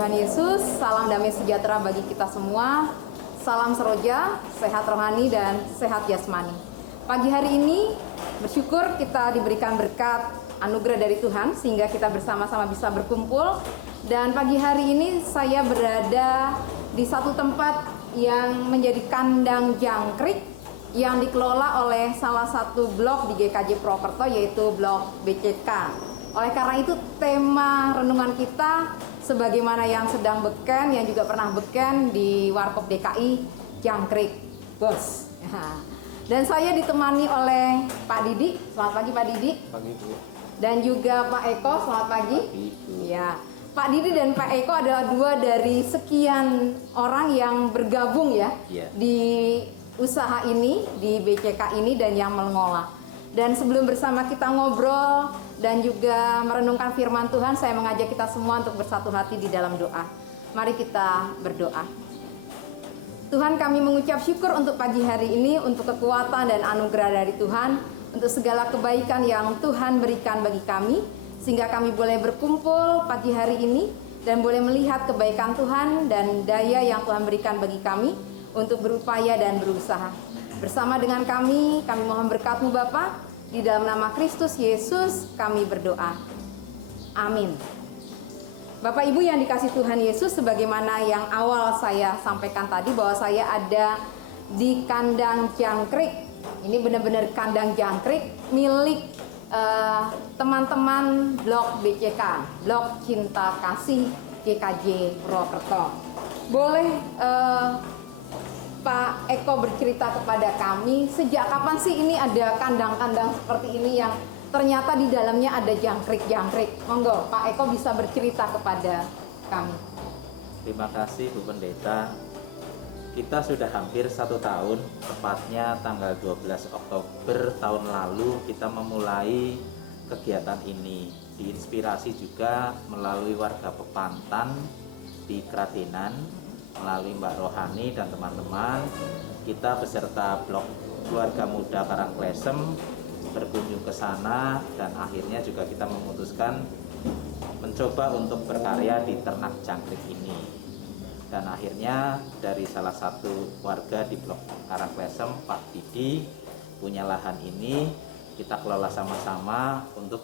Tuhan Yesus, salam damai sejahtera bagi kita semua. Salam seroja, sehat rohani dan sehat jasmani. Pagi hari ini bersyukur kita diberikan berkat anugerah dari Tuhan sehingga kita bersama-sama bisa berkumpul. Dan pagi hari ini saya berada di satu tempat yang menjadi kandang jangkrik yang dikelola oleh salah satu blok di GKJ Purwokerto, yaitu blok BCK. Oleh karena itu tema renungan kita sebagaimana yang sedang beken, yang juga pernah beken di Warkop DKI, jangkrik bos. Dan saya ditemani oleh Pak Didi. Selamat pagi Pak Didi. Pagi Bu. Dan juga Pak Eko. Selamat pagi. Pagi Bu. Ya, Pak Didi dan Pak Eko adalah dua dari sekian orang yang bergabung ya, di usaha ini, di BCK ini dan yang mengolah. Dan sebelum bersama kita ngobrol dan juga merenungkan firman Tuhan, saya mengajak kita semua untuk bersatu hati di dalam doa. Mari kita berdoa. Tuhan, kami mengucap syukur untuk pagi hari ini, untuk kekuatan dan anugerah dari Tuhan, untuk segala kebaikan yang Tuhan berikan bagi kami, sehingga kami boleh berkumpul pagi hari ini dan boleh melihat kebaikan Tuhan dan daya yang Tuhan berikan bagi kami untuk berupaya dan berusaha. Bersama dengan kami mohon berkat-Mu Bapa, di dalam nama Kristus Yesus kami berdoa. Amin. Bapak Ibu yang dikasih Tuhan Yesus, sebagaimana yang awal saya sampaikan tadi bahwa saya ada di kandang jangkrik. Ini benar-benar kandang jangkrik milik teman-teman blok BCK, blok Cinta Kasih GKJ Purwokerto. Boleh Pak Eko bercerita kepada kami, sejak kapan sih ini ada kandang-kandang seperti ini yang ternyata di dalamnya ada jangkrik-jangkrik? Monggo Pak Eko bisa bercerita kepada kami. Terima kasih Bu Pendeta. Kita sudah hampir 1 tahun, tepatnya tanggal 12 Oktober tahun lalu kita memulai kegiatan ini. Diinspirasi juga melalui warga Pepantan di Kradenan, melalui Mbak Rohani dan teman-teman. Kita beserta blok keluarga muda Karangklesem berkunjung ke sana dan akhirnya juga kita memutuskan mencoba untuk berkarya di ternak jangkrik ini. Dan akhirnya dari salah satu warga di blok Karangklesem, Pak Didi, punya lahan ini, kita kelola sama-sama untuk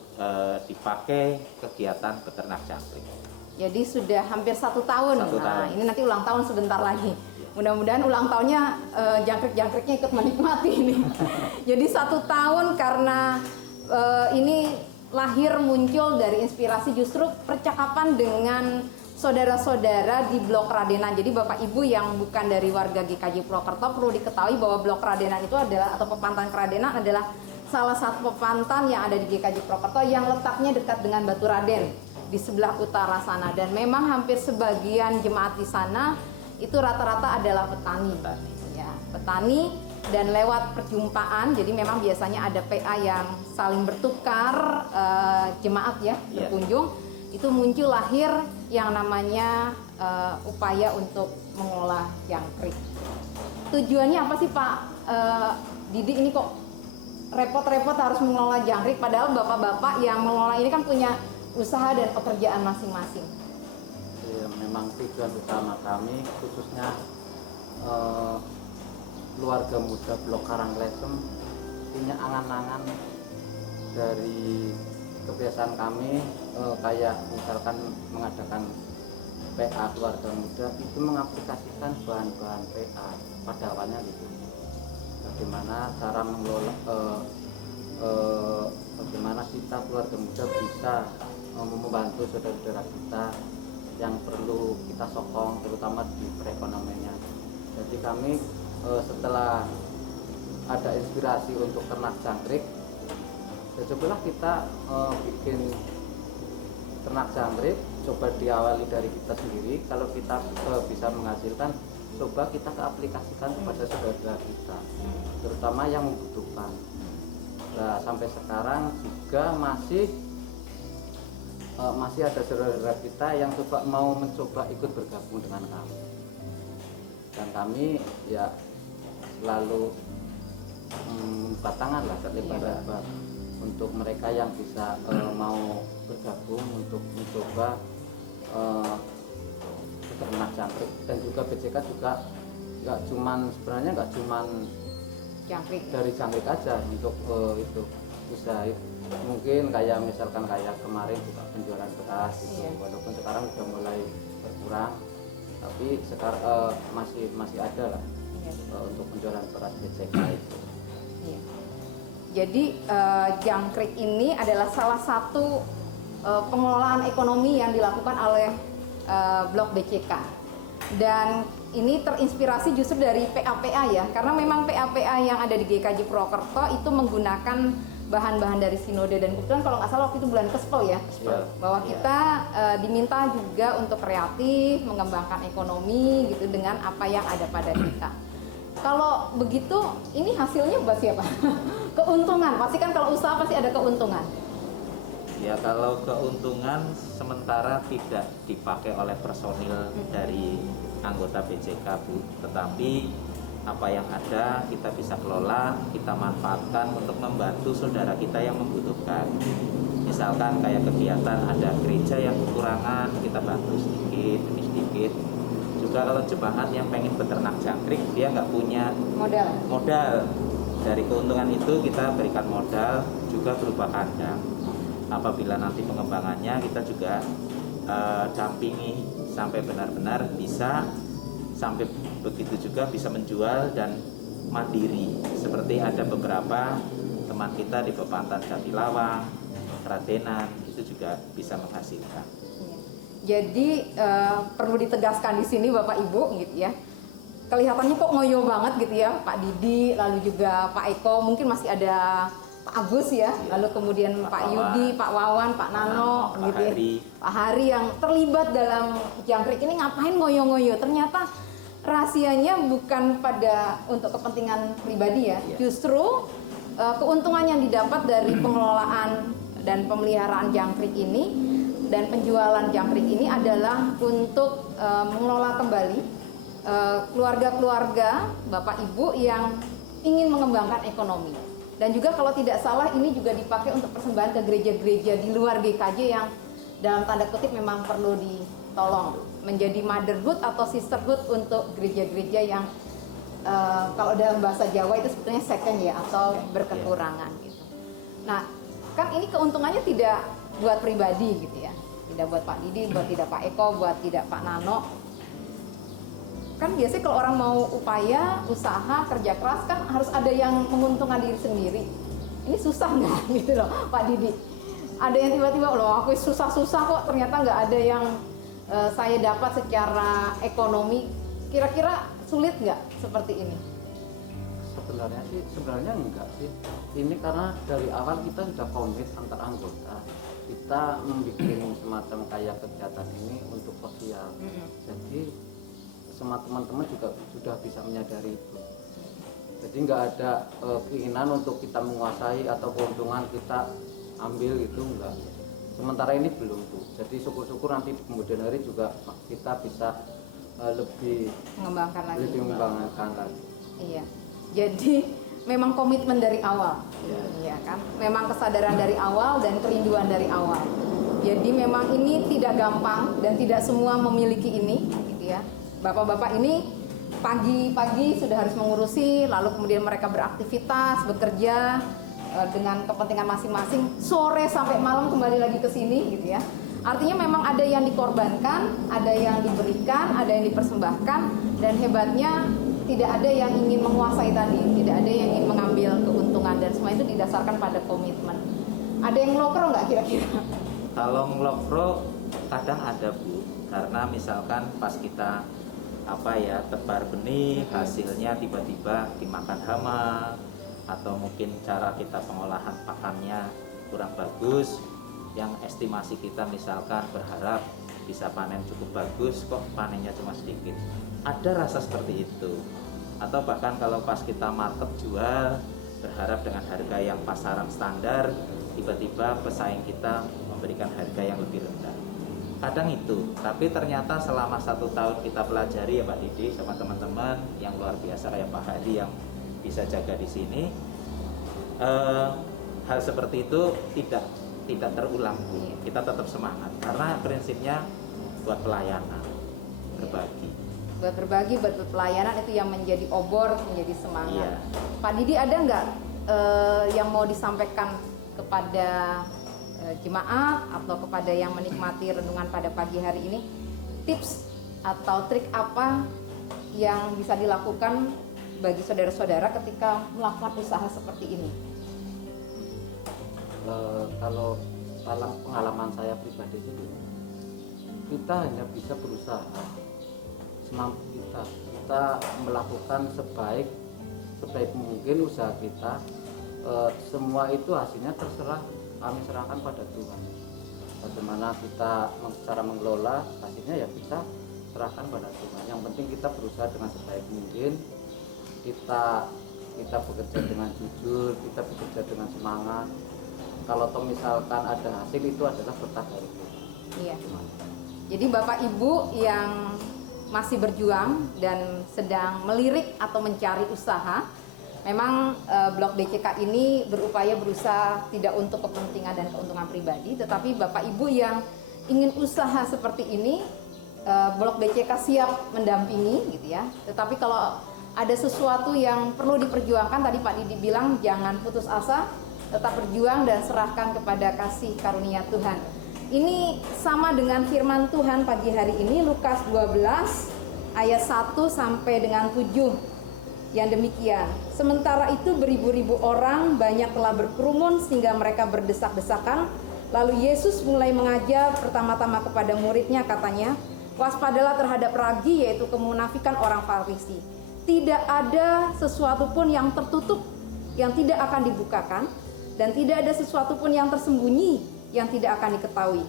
dipakai kegiatan peternak jangkrik. Jadi sudah hampir 1 tahun. Nah, ini nanti ulang tahun sebentar lagi. Mudah-mudahan ulang tahunnya jangkrik-jangkriknya ikut menikmati ini. Jadi 1 tahun karena ini lahir muncul dari inspirasi justru percakapan dengan saudara-saudara di blok Kradenan. Jadi Bapak Ibu yang bukan dari warga GKJ Purwokerto perlu diketahui bahwa blok Kradenan itu adalah, atau Pepantan Kradenan adalah salah satu pepantan yang ada di GKJ Purwokerto yang letaknya dekat dengan Batu Raden di sebelah utara sana. Dan memang hampir sebagian jemaat di sana itu rata-rata adalah petani. Ya, petani, dan lewat perjumpaan, jadi memang biasanya ada PA yang saling bertukar jemaat ya, berkunjung, itu muncul lahir yang namanya upaya untuk mengolah jangkrik. Tujuannya apa sih Pak Didi, ini kok repot-repot harus mengelola jangkrik, padahal bapak-bapak yang mengelola ini kan punya usaha dan pekerjaan masing-masing. Ya, memang tujuan utama kami khususnya keluarga muda blok Karangklesem punya angan-angan dari kebiasaan kami, kayak misalkan mengadakan PA keluarga muda itu mengaplikasikan bahan-bahan PA pada awalnya gitu. Bagaimana cara mengelola, bagaimana kita keluarga muda bisa membantu saudara-saudara kita yang perlu kita sokong, terutama di perekonomiannya. Jadi kami setelah ada inspirasi untuk ternak jangkrik, ya cobalah kita bikin ternak jangkrik. Coba diawali dari kita sendiri. Kalau kita bisa menghasilkan, coba kita aplikasikan kepada saudara kita, terutama yang membutuhkan. Nah, sampai sekarang juga masih ada saudara kita yang mau mencoba ikut bergabung dengan kami, dan kami ya selalu membuka tangan lah terlebar-lebar untuk mereka yang bisa mau bergabung untuk mencoba peternak jangkrik. Dan juga BCK juga sebenarnya nggak cuman Jangkrik. dari jangkrik aja untuk itu usaha. Mungkin kayak misalkan kayak kemarin juga penjualan beras gitu. Iya. Walaupun sekarang udah mulai berkurang, tapi sekarang masih ada lah Iya. untuk penjualan beras BCK itu. Iya. Jadi jangkrik ini adalah salah satu pengelolaan ekonomi yang dilakukan oleh Blok BCK. Dan ini terinspirasi justru dari PAPA ya, karena memang PAPA yang ada di GKJ Purwokerto itu menggunakan bahan-bahan dari Sinode, dan kebetulan kalau nggak salah waktu itu bulan Kespel ya, bahwa kita diminta juga untuk kreatif, mengembangkan ekonomi gitu dengan apa yang ada pada kita. Kalau begitu, ini hasilnya buat siapa? Keuntungan, pasti kan kalau usaha pasti ada keuntungan. Ya, kalau keuntungan sementara tidak dipakai oleh personil dari anggota BCK, Bu, tetapi apa yang ada kita bisa kelola, kita manfaatkan untuk membantu saudara kita yang membutuhkan. Misalkan kayak kegiatan ada gereja yang kekurangan, kita bantu sedikit demi sedikit. Juga kalau jemaat yang pengen beternak jangkrik, dia nggak punya modal. Dari keuntungan itu kita berikan modal juga berupa kandang. Apabila nanti pengembangannya kita juga dampingi sampai benar-benar bisa, sampai begitu juga bisa menjual dan mandiri. Seperti ada beberapa teman kita di Pepantan Jatilawang, Radenan, itu juga bisa menghasilkan. Jadi perlu ditegaskan di sini Bapak Ibu gitu ya. Kelihatannya kok ngoyo banget gitu ya, Pak Didi, lalu juga Pak Eko, mungkin masih ada Pak Agus ya, lalu kemudian Pak Yudi, Pak Wawan, Pak Nano, Pak gitu ya. Hari. Pak Hari yang terlibat dalam jangkrik ini ngapain ngoyo-ngoyo? Ternyata rahasianya bukan pada untuk kepentingan pribadi ya, justru keuntungan yang didapat dari pengelolaan dan pemeliharaan jangkrik ini dan penjualan jangkrik ini adalah untuk mengelola kembali keluarga-keluarga Bapak Ibu yang ingin mengembangkan ekonomi. Dan juga kalau tidak salah ini juga dipakai untuk persembahan ke gereja-gereja di luar GKJ yang dalam tanda kutip memang perlu ditolong, menjadi motherhood atau sisterhood untuk gereja-gereja yang kalau dalam bahasa Jawa itu sebetulnya second ya, atau berkekurangan gitu. Nah, kan ini keuntungannya tidak buat pribadi gitu ya, tidak buat Pak Didi, buat tidak Pak Eko, buat tidak Pak Nano. Kan biasanya kalau orang mau upaya, usaha, kerja keras kan harus ada yang menguntungkan diri sendiri. Ini susah nggak gitu loh Pak Didi? Ada yang tiba-tiba loh aku susah-susah kok, ternyata nggak ada yang saya dapat secara ekonomi. Kira-kira sulit nggak seperti ini? Sebenarnya enggak sih. Ini karena dari awal kita sudah komit antar anggota. Kita membuat semacam kayak kegiatan ini untuk sosial. Jadi semua teman-teman juga sudah bisa menyadari itu. Jadi nggak ada keinginan untuk kita menguasai atau keuntungan kita ambil itu, enggak. Sementara ini belum, Bu. Jadi syukur-syukur nanti kemudian hari juga kita bisa lebih mengembangkan lagi. Iya. Jadi memang komitmen dari awal, iya kan? Memang kesadaran dari awal dan kerinduan dari awal. Jadi memang ini tidak gampang dan tidak semua memiliki ini, gitu ya. Bapak-bapak ini pagi-pagi sudah harus mengurusi, lalu kemudian mereka beraktivitas, bekerja dengan kepentingan masing-masing, sore sampai malam kembali lagi ke sini gitu ya. Artinya memang ada yang dikorbankan, ada yang diberikan, ada yang dipersembahkan, dan hebatnya tidak ada yang ingin menguasai tadi, tidak ada yang ingin mengambil keuntungan, dan semua itu didasarkan pada komitmen. Ada yang ngelokro nggak kira-kira? Kalau ngelokro kadang ada, Bu, karena misalkan pas kita tebar benih, hasilnya tiba-tiba dimakan hama, atau mungkin cara kita pengolahan pakannya kurang bagus, yang estimasi kita misalkan berharap bisa panen cukup bagus, kok panennya cuma sedikit. Ada rasa seperti itu. Atau bahkan kalau pas kita market jual, berharap dengan harga yang pasaran standar, tiba-tiba pesaing kita memberikan harga yang lebih rendah. Kadang itu, tapi ternyata selama 1 tahun kita pelajari ya Pak Didi sama teman-teman yang luar biasa kayak Pak Hari yang bisa jaga di sini, hal seperti itu tidak terulang, Bu. Kita tetap semangat karena prinsipnya buat pelayanan. berbagi. Buat berbagi, buat pelayanan itu yang menjadi obor, menjadi semangat. Iya. Pak Didi, ada nggak yang mau disampaikan kepada jemaat atau kepada yang menikmati renungan pada pagi hari ini? Tips atau trik apa yang bisa dilakukan bagi saudara-saudara ketika melakukan usaha seperti ini? Kalau dalam pengalaman saya pribadi sih, kita hanya bisa berusaha semampu kita melakukan sebaik mungkin usaha kita. Semua itu hasilnya terserah, kami serahkan pada Tuhan. Bagaimana kita cara mengelola hasilnya ya kita serahkan pada Tuhan. Yang penting kita berusaha dengan sebaik mungkin, kita bekerja dengan jujur, kita bekerja dengan semangat. Kalau misalkan ada hasil, itu adalah berkah dari Tuhan. Iya. Jadi Bapak Ibu yang masih berjuang dan sedang melirik atau mencari usaha, memang Blok DCK ini berusaha tidak untuk kepentingan dan keuntungan pribadi, tetapi Bapak Ibu yang ingin usaha seperti ini, Blok DCK siap mendampingi gitu ya. Tetapi kalau ada sesuatu yang perlu diperjuangkan, tadi Pak Didi bilang jangan putus asa, tetap berjuang dan serahkan kepada kasih karunia Tuhan. Ini sama dengan firman Tuhan pagi hari ini, Lukas 12 ayat 1 sampai dengan 7 yang demikian. Sementara itu beribu-ribu orang banyak telah berkerumun sehingga mereka berdesak-desakan. Lalu Yesus mulai mengajar pertama-tama kepada muridnya, katanya, waspadalah terhadap ragi, yaitu kemunafikan orang Farisi. Tidak ada sesuatu pun yang tertutup yang tidak akan dibukakan, dan tidak ada sesuatu pun yang tersembunyi yang tidak akan diketahui.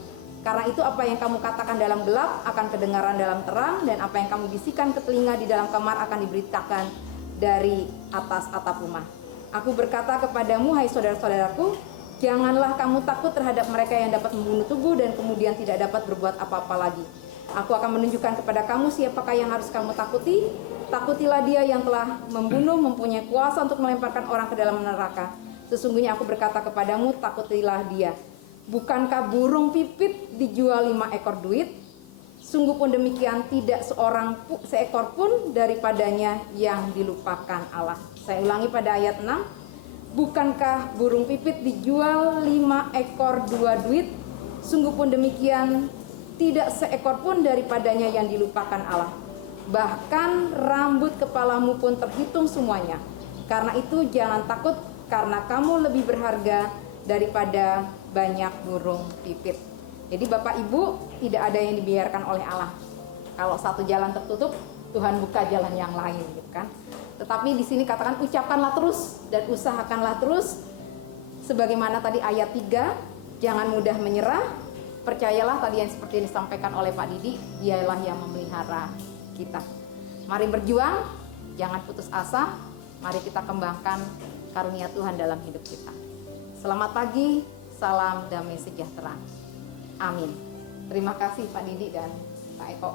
Karena itu apa yang kamu katakan dalam gelap akan kedengaran dalam terang, dan apa yang kamu bisikan ke telinga di dalam kamar akan diberitakan dari atas atap rumah. Aku berkata kepadamu, hai saudara-saudaraku, janganlah kamu takut terhadap mereka yang dapat membunuh tubuh dan kemudian tidak dapat berbuat apa-apa lagi. Aku akan menunjukkan kepada kamu siapakah yang harus kamu takuti. Takutilah dia yang telah membunuh, mempunyai kuasa untuk melemparkan orang ke dalam neraka. Sesungguhnya aku berkata kepadamu, takutilah dia. Bukankah burung pipit dijual 5 ekor duit? Sungguh pun demikian, tidak seekor pun daripadanya yang dilupakan Allah. Saya ulangi pada ayat 6. Bukankah burung pipit dijual 5 ekor 2 duit? Sungguh pun demikian, tidak seekor pun daripadanya yang dilupakan Allah. Bahkan rambut kepalamu pun terhitung semuanya. Karena itu jangan takut, karena kamu lebih berharga daripada banyak burung pipit. Jadi Bapak Ibu, tidak ada yang dibiarkan oleh Allah. Kalau satu jalan tertutup, Tuhan buka jalan yang lain, gitu kan. Tetapi di sini katakan ucapkanlah terus dan usahakanlah terus. Sebagaimana tadi ayat 3, jangan mudah menyerah. Percayalah tadi yang seperti yang disampaikan oleh Pak Didi, dialah yang memelihara kita. Mari berjuang, jangan putus asa. Mari kita kembangkan karunia Tuhan dalam hidup kita. Selamat pagi, salam damai sejahtera. Amin. Terima kasih Pak Didi dan Pak Eko.